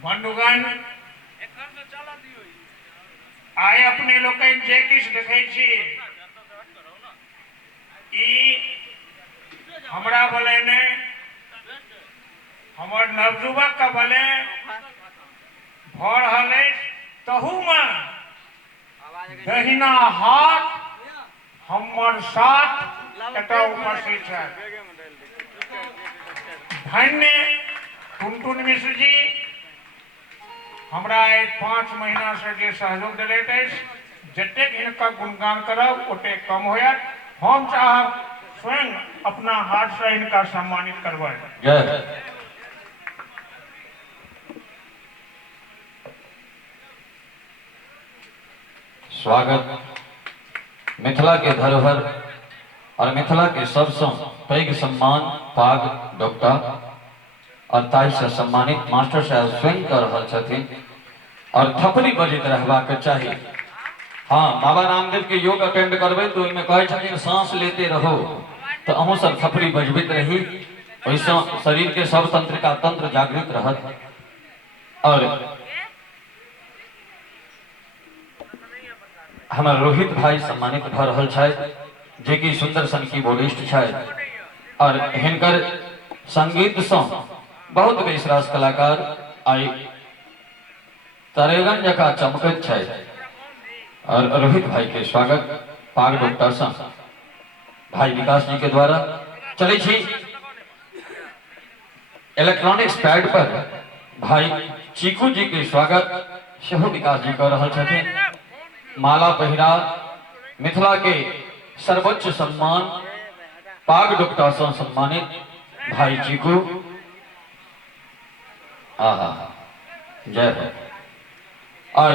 बंधुगण आय अपने लोग जे किछ देखे छी हमरा भले ने हमर नवयुवक का भले भर हले तहू में दहिना हाथ हमर साथ एटा उपस्थित है। धन्य टुनटुन मिश्र जी हमरा 5 महीना से जे सहयोग दिलैत जतेक इनका गुणगान करब ओते कम होयत। हम चाहब स्वयं अपना हाथ से इनका सम्मानित करवाए। जय स्वागत मिथिला के धरोहर और मिथिला के सबसे पैघ सम्मान पाग डॉक्टर और ताई से सम्मानित मास्टर साहब स्वयं कर रहा छथिन और थपड़ी बजत रहबाक चाहिए। हाँ, बाबा रामदेव के योग अटेंड करबे तो इनमें कहे छथिन सांस लेते रहो, तो अहूँ सब थपड़ी बजबैत रही, वैसे शरीर के सब तंत्र का तंत्र जागृत रहत। और हमार रोहित भाई सम्मानित भ रहल छथि जे कि सुंदर सन कीबोर्डिस्ट छथि और हिनकर संगीत से बहुत बेसरास कलाकार आई तरेगन जका चमकत छथि। और रोहित भाई के स्वागत पाग डॉक्टर से भाई विकास जी के द्वारा चले छी। इलेक्ट्रॉनिक्स पैड पर भाई चीकू जी के स्वागत सेहो विकास जी कर रहल छथिन। माला पहिरा मिथिला के सर्वोच्च सम्मान पाग डॉक्टर से सम्मानित भाई चीकू। आहा जय हो। और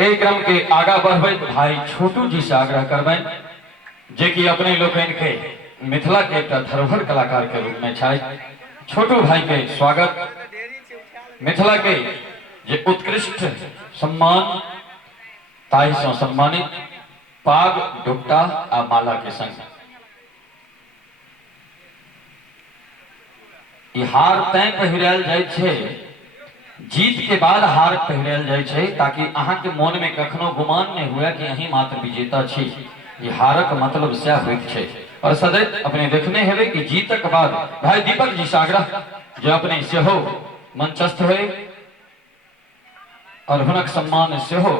एक क्रम के आगा बढ़बे भाई छोटू जी से आग्रह करबे जे कि अपने लोकन के मिथिला के एक धरोहर कलाकार के रूप में छथि। छोटू भाई के स्वागत मिथिला के जे उत्कृष्ट सम्मान ताई से सम्मानित पाग डोक्टा आ माला के संग। हार तय पहिरायल जाय छे, जीत के बाद हार पहिरायल जाय छे ताकि अहाँ के मन में कखनो गुमान नहीं हुआ कि अहीं मात्र विजेता छी। ये हारक मतलब से होइत छे। और सदैव अपने देखने हेबे कि जीतक बाद भाई दीपक जी से आग्रह जो अपने सेहो मंचस्थ हुए और हुनक सम्मान सेहो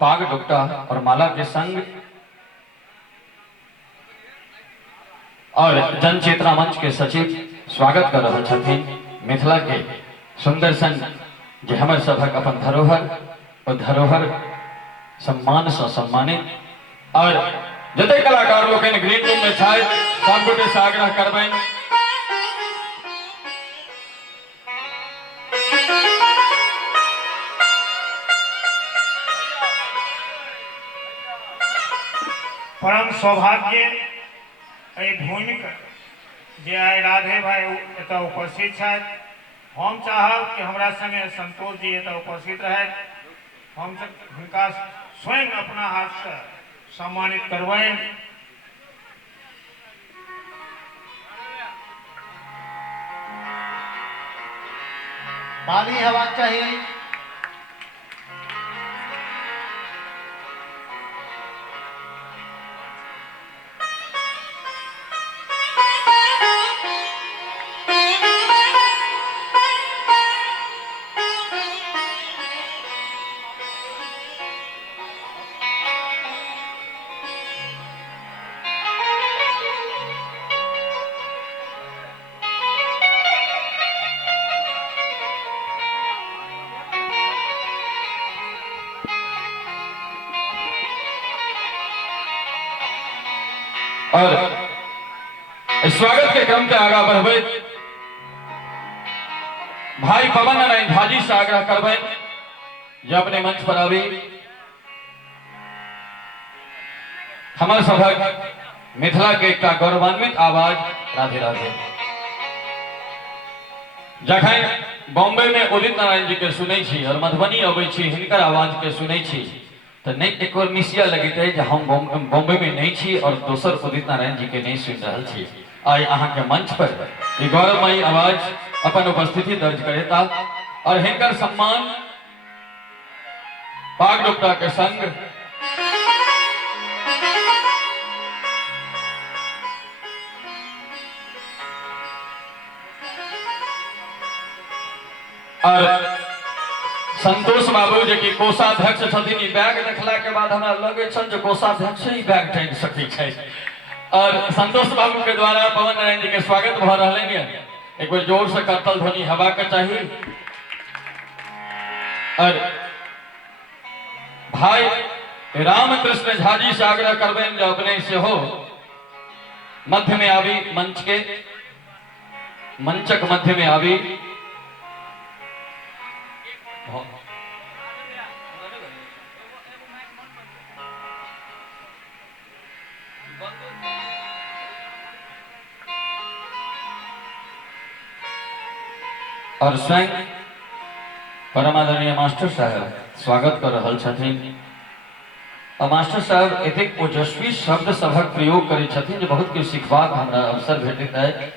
पाग डोक्टा और माला के संग। और जन चेतना मंच के सचिव स्वागत कर रहे छथिन मिथिला के सुंदर सन जे हमर सभक अपन धरोहर और धरोहर सम्मान से सम्मानित। और जते कलाकार लोग ग्रीन रूम में छथि सब गोटे से आग्रह करबनि परम सौभाग्य भूमि जे आय राधे भाई एतऽ उपस्थित छथि। हम चाहब कि हमरा संगे संतोष जी एतऽ उपस्थित रहे। हम हुनका स्वयं अपना हाथ से सम्मानित करबनि। ताली हेबाक चाहिए। और स्वागत के क्रम के आगा बढ़बे भाई पवन नारायण भाजी से आग्रह करबे जो अपने मंच पर आवी। हमार सभक मिथिला के एक गौरवान्वित आवाज राधे राधे जखन बॉम्बे में उदित नारायण जी के सुनै छी और मधुबनी अबै छी हिनकर आवाज के सुनै छी तो नहीं एक और मिसिया लगित है जे हम बॉम्बे में नहीं छी और दोसर उदित नारायण जी के नहीं सुन रहा छी। आई अहाँ के मंच पर ये गौरवमयी आवाज अपन उपस्थिति दर्ज करेता और हिंकर सम्मान पाग डॉक्टर के संग और संतोष बाबू जी की कोषाध्यक्ष छथिन। ई बैग देखला के बाद हमरा लगे छल जो कोषाध्यक्ष ही बैग टांग सकै छै। और संतोष बाबू के द्वारा पवन नारायण जी के स्वागत भ रहल है। एक बार जोर से करतल ध्वनि हवा के चाहिए। और भाई रामकृष्ण झा जी से आग्रह करबेन जो अपने से हो मध्य में आवी, मंच के मंचक मध्य में आवी। और स्वयं परमादरणीय मास्टर साहब स्वागत कर रहल छथिन। और मास्टर साहब एतेक ओजस्वी शब्द सभक प्रयोग करै छथिन जे बहुत किछु सिखबाक हमरा अवसर भेटैत है।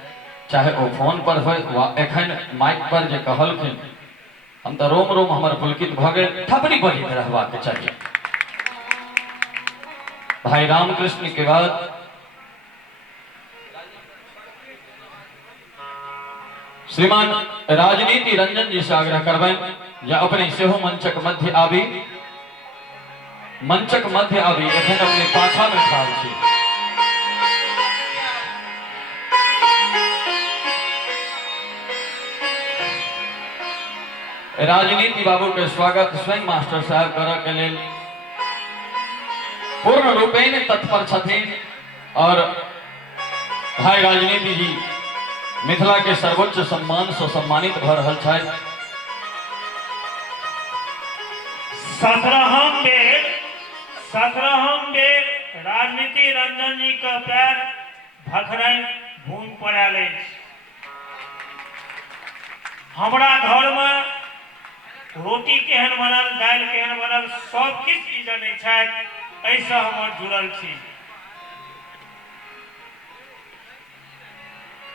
चाहे वो फोन पर हो वा एखन माइक पर जे कहलखिन, हम तो रोम रोम हमर पुलकित भ गेल। थपड़ी बजैत रहबाक चाहिए। भाई रामकृष्ण के बाद श्रीमान राजनीति रंजन जी से आग्रह करबेन या अपने सेहो मंचक मध्य आबी। मंचक मध्य आबी एखन अपने पाछा में ठाढ़ छी। राजनीति बाबू के स्वागत स्वयं मास्टर साहब करऽ के लेल पूर्ण रूपेण तत्पर छथिन। और भाई राजनीति जी मिथिला के सर्वोच्च सम्मान से सम्मानित भ रहल छथि। 17हम बेर राजनीति रंजन जी के पैर भखरैन भूमि पर आयल अछि। हमरा घर में रोटी केहन बनल, दालि केहन बनल, सब किछु ई जनै छथि। एहिसँ हमर जुड़ल छी।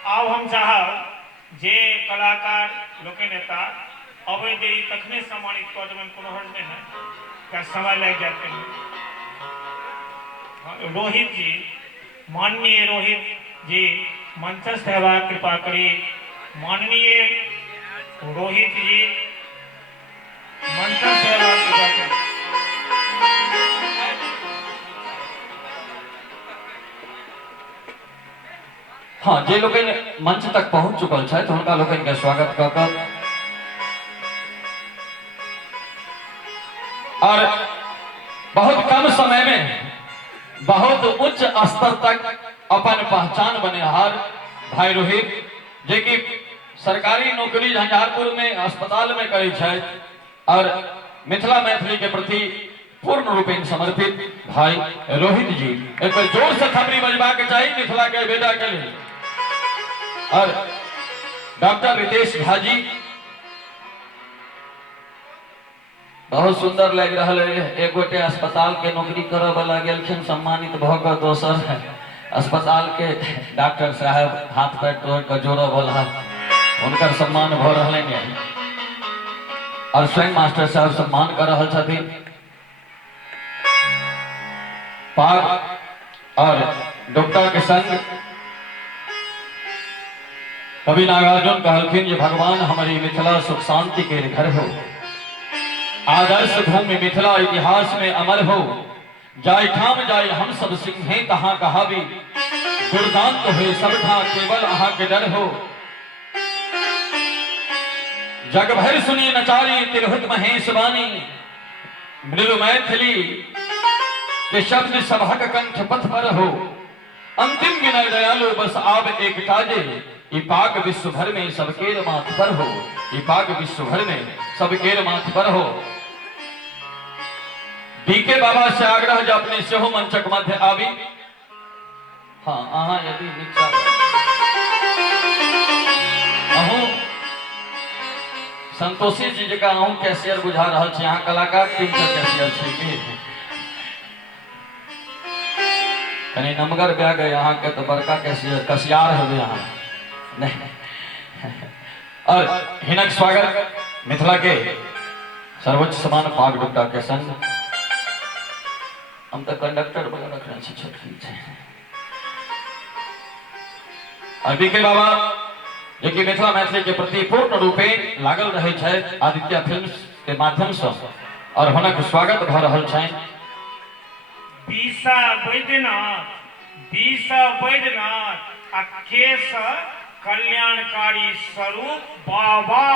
आब हम चाहब जे कलाकार लोकनि एता अबै देरी तखने सम्मानित कऽ देबनि, कोनो हर्ज नहीं है, क्या समय लग जाते हैं। रोहित जी, माननीय रोहित जी मंचस्थ हेबाक कृपा करी। माननीय रोहित जी मंचस्थ हेबाक कृपा करी। हाँ, जे लोग मंच तक पहुंच चुकल छथि हुनका लोकनि के स्वागत कऽ कऽ और बहुत कम समय में बहुत उच्च स्तर तक अपन पहचान बनेहार भाई रोहित जे कि सरकारी नौकरी झंझारपुर में अस्पताल में करै छथि और मिथिला मैथिली के प्रति पूर्ण रूपेण समर्पित भाई रोहित जी। एक बार जोर से थपड़ी बजबा के चाहिए मिथिला के बेटा के लिए। और डॉक्टर रितेश झा जी बहुत सुंदर लग रहा है। एक गोटे अस्पताल के नौकरी करे वाला गेलखिन, सम्मानित भ कऽ दोसर अस्पताल के डॉक्टर साहब हाथ पैर तोड़ कऽ जोड़ऽ वाला उनकर सम्मान भ रहलै है। और स्वयं मास्टर साहब सम्मान कर रहल छथिन। पाग और डॉक्टर के संग कवि नागार्जुन कहलखिन जे भगवान हमारी मिथिला सुख शांति के घर हो, आदर्श भूमि मिथिला इतिहास में अमर हो। जाय ठाम जाय हम सब सिंहे तहाँ कहावी, दुर्दांत हुए सब ठा केवल अहाँ के डर हो। जग भर सुनी नचारी तिरहुत महेश बानी, मृदु मैथिली के शब्द सभक कंठ पथ पर हो। अंतिम विनय दयालु बस आब एक काजे, ई पाक विश्व भर में सबकेर माथ पर हो। ई पाक विश्व भर में सबकेर माथ पर हो। डीके बाबा से आग्रह जो अपने सेहो मंचक मध्य आवी। हाँ, अहाँ यदि नीचा अहूँ संतोषी जी जका अहूँ कैशियर बुझा रहल छी। अहाँ कलाकार टीम के कैशियर छी की? कनी नमगर बैग है यहाँ के तो बड़का कैशियर कसियार हो अहाँ नहीं। और हिनक स्वागत मिथिला के सर्वोच्च सम्मान पाग डुबटा के संग हम तो कंडक्टर बना रखने से छोटकी थे अभी के बाबा जो कि मिथिला मैथिली के प्रति पूर्ण रूपे लागल रहे छथि आदित्य फिल्म्स के माध्यम से और हुनक स्वागत भ रहल छनि बीसा बैद्यनाथ आ केश कल्याणकारी स्वरूप बाबा।